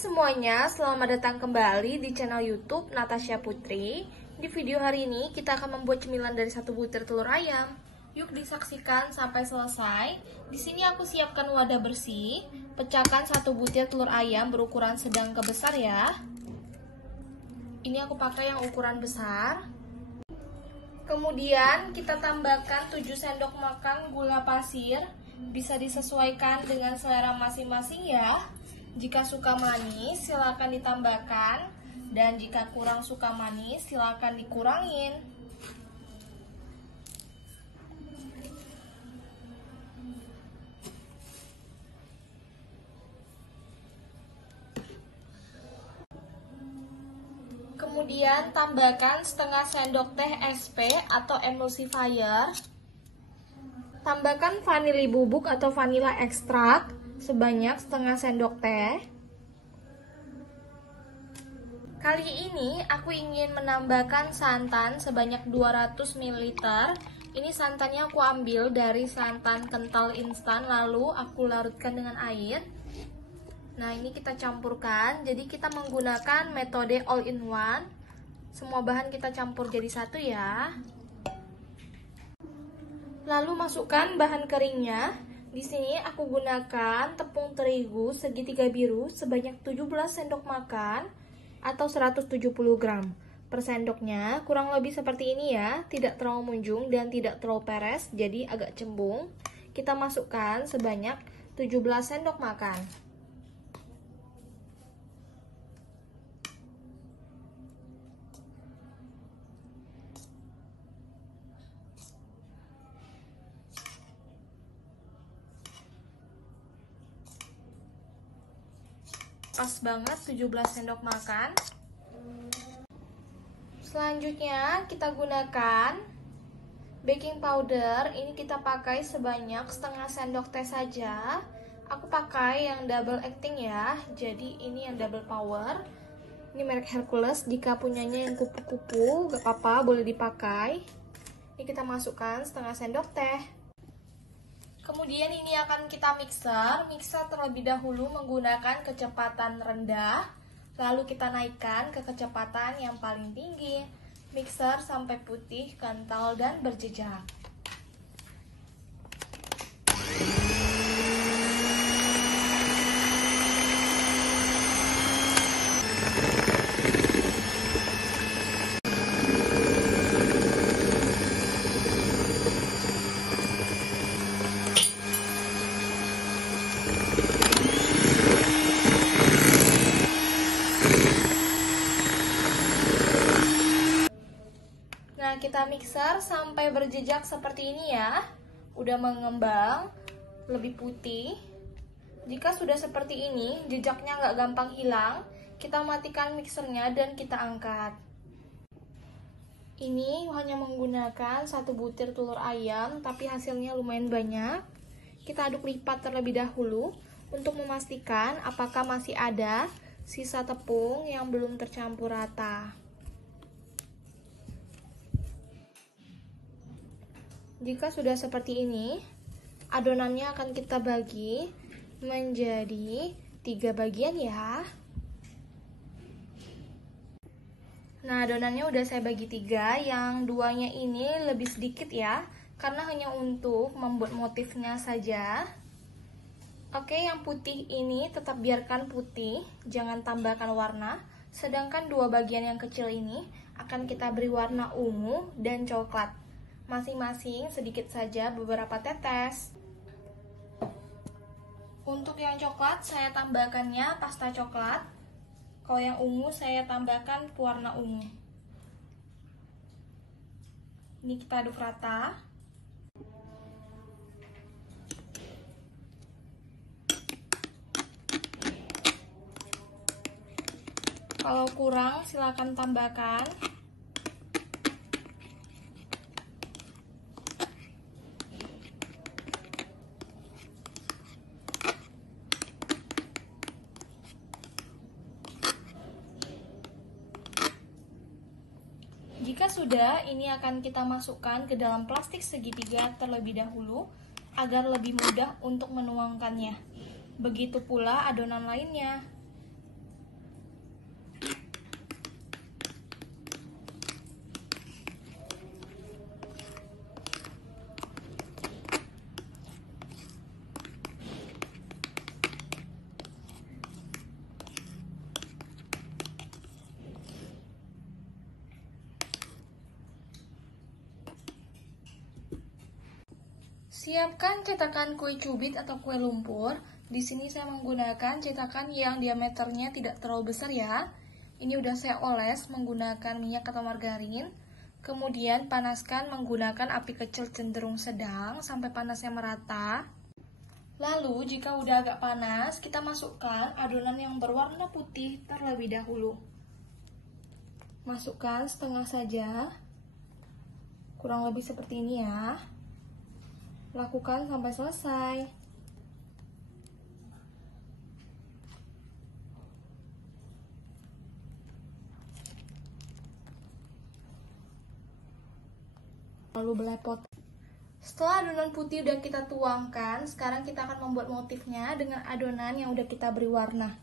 semuanya, selamat datang kembali di channel YouTube Natasha Putri. Di video hari ini kita akan membuat cemilan dari 1 butir telur ayam. Yuk disaksikan sampai selesai. Di sini aku siapkan wadah bersih. Pecahkan 1 butir telur ayam berukuran sedang ke besar ya. Ini aku pakai yang ukuran besar. Kemudian kita tambahkan 7 sendok makan gula pasir. Bisa disesuaikan dengan selera masing-masing ya. Jika suka manis, silakan ditambahkan, dan jika kurang suka manis, silakan dikurangin. Kemudian tambahkan setengah sendok teh SP atau emulsifier. Tambahkan vanili bubuk atau vanila ekstrak sebanyak setengah sendok teh. Kali ini aku ingin menambahkan santan sebanyak 200 ml. Ini santannya aku ambil dari santan kental instan, lalu aku larutkan dengan air. Nah, ini kita campurkan. Jadi kita menggunakan metode all in one. Semua bahan kita campur jadi satu ya. Lalu masukkan bahan keringnya. Di sini aku gunakan tepung terigu segitiga biru sebanyak 17 sendok makan atau 170 gram per sendoknya. Kurang lebih seperti ini ya, tidak terlalu munjung dan tidak terlalu peres, jadi agak cembung. Kita masukkan sebanyak 17 sendok makan. Pas banget 17 sendok makan. Selanjutnya kita gunakan baking powder. Ini kita pakai sebanyak setengah sendok teh saja. Aku pakai yang double acting ya. Jadi ini yang double power. Ini merek Hercules. Jika punyanya yang kupu-kupu gak apa-apa, boleh dipakai. Ini kita masukkan setengah sendok teh. Kemudian ini akan kita mixer terlebih dahulu menggunakan kecepatan rendah. Lalu kita naikkan ke kecepatan yang paling tinggi. Mixer sampai putih, kental, dan berjejak. Nah, kita mixer sampai berjejak seperti ini ya. Udah mengembang, lebih putih. Jika sudah seperti ini, jejaknya nggak gampang hilang, kita matikan mixernya dan kita angkat. Ini hanya menggunakan 1 butir telur ayam, tapi hasilnya lumayan banyak. Kita aduk lipat terlebih dahulu untuk memastikan apakah masih ada sisa tepung yang belum tercampur rata. Jika sudah seperti ini, adonannya akan kita bagi menjadi 3 bagian ya. Nah, adonannya udah saya bagi 3, yang 2-nya ini lebih sedikit ya, karena hanya untuk membuat motifnya saja. Oke, yang putih ini tetap biarkan putih, jangan tambahkan warna. Sedangkan 2 bagian yang kecil ini akan kita beri warna ungu dan coklat. Masing-masing sedikit saja, beberapa tetes. Untuk yang coklat saya tambahkannya pasta coklat. Kalau yang ungu saya tambahkan pewarna ungu. Ini kita aduk rata. Kalau kurang silakan tambahkan. Jika sudah, ini akan kita masukkan ke dalam plastik segitiga terlebih dahulu agar lebih mudah untuk menuangkannya. Begitu pula adonan lainnya. Siapkan cetakan kue cubit atau kue lumpur. Di sini saya menggunakan cetakan yang diameternya tidak terlalu besar ya. Ini udah saya oles menggunakan minyak atau margarin. Kemudian panaskan menggunakan api kecil cenderung sedang sampai panasnya merata. Lalu jika udah agak panas, kita masukkan adonan yang berwarna putih terlebih dahulu. Masukkan setengah saja. Kurang lebih seperti ini ya. Lakukan sampai selesai. Lalu belepot. Setelah adonan putih udah kita tuangkan, sekarang kita akan membuat motifnya dengan adonan yang udah kita beri warna.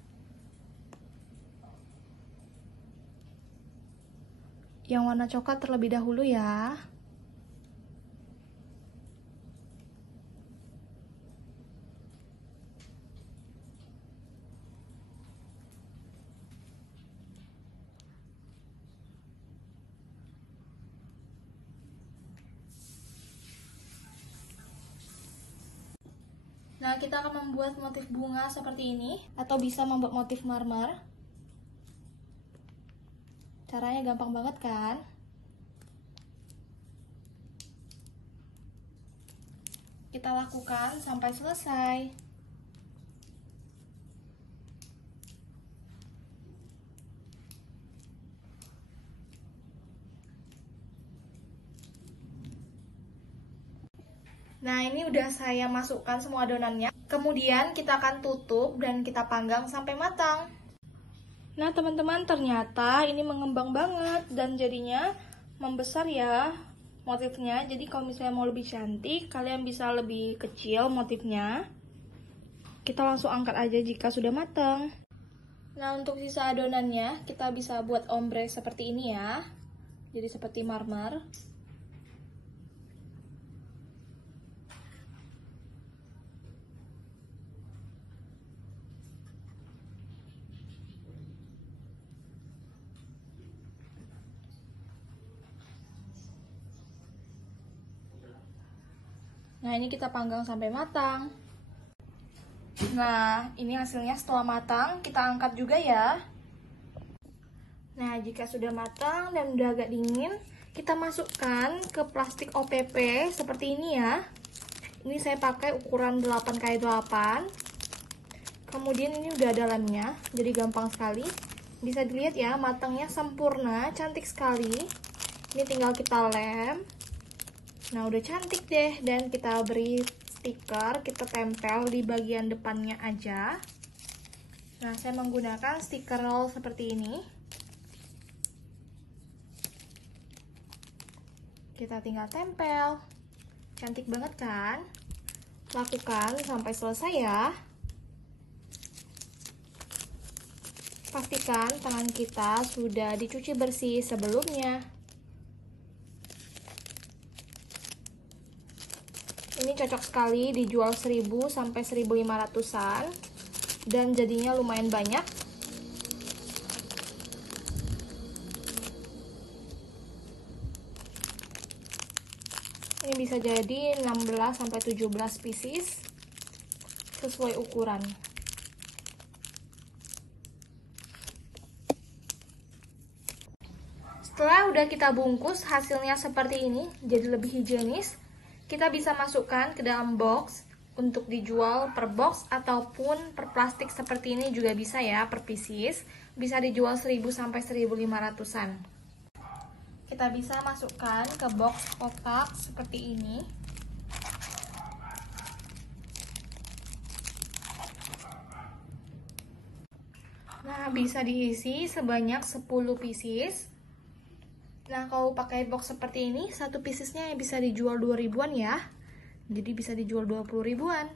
Yang warna coklat terlebih dahulu ya. Nah, kita akan membuat motif bunga seperti ini, atau bisa membuat motif marmer. Caranya gampang banget kan? Kita lakukan sampai selesai. Nah, ini udah saya masukkan semua adonannya. Kemudian kita akan tutup dan kita panggang sampai matang. Nah, teman-teman, ternyata ini mengembang banget dan jadinya membesar ya motifnya. Jadi kalau misalnya mau lebih cantik, kalian bisa lebih kecil motifnya. Kita langsung angkat aja jika sudah matang. Nah, untuk sisa adonannya kita bisa buat ombre seperti ini ya. Jadi seperti marmer. Nah, ini kita panggang sampai matang. Nah, ini hasilnya setelah matang, kita angkat juga ya. Nah, jika sudah matang dan udah agak dingin, kita masukkan ke plastik OPP seperti ini ya. Ini saya pakai ukuran 8x8. Kemudian ini udah ada lemnya, jadi gampang sekali. Bisa dilihat ya, matangnya sempurna, cantik sekali. Ini tinggal kita lem. Nah, udah cantik deh, dan kita beri stiker, kita tempel di bagian depannya aja. Nah, saya menggunakan stiker roll seperti ini. Kita tinggal tempel. Cantik banget kan? Lakukan sampai selesai ya. Pastikan tangan kita sudah dicuci bersih sebelumnya. Ini cocok sekali dijual 1000 sampai 1500-an dan jadinya lumayan banyak. Ini bisa jadi 16 sampai 17 pieces sesuai ukuran. Setelah udah kita bungkus, hasilnya seperti ini, jadi lebih higienis. Kita bisa masukkan ke dalam box untuk dijual per box ataupun per plastik seperti ini juga bisa ya, per pieces. Bisa dijual 1000 sampai 1500-an. Kita bisa masukkan ke box kotak seperti ini. Nah, bisa diisi sebanyak 10 pieces. Nah, kalau pakai box seperti ini, satu piecesnya bisa dijual 2000-an ya. Jadi bisa dijual 20 ribuan.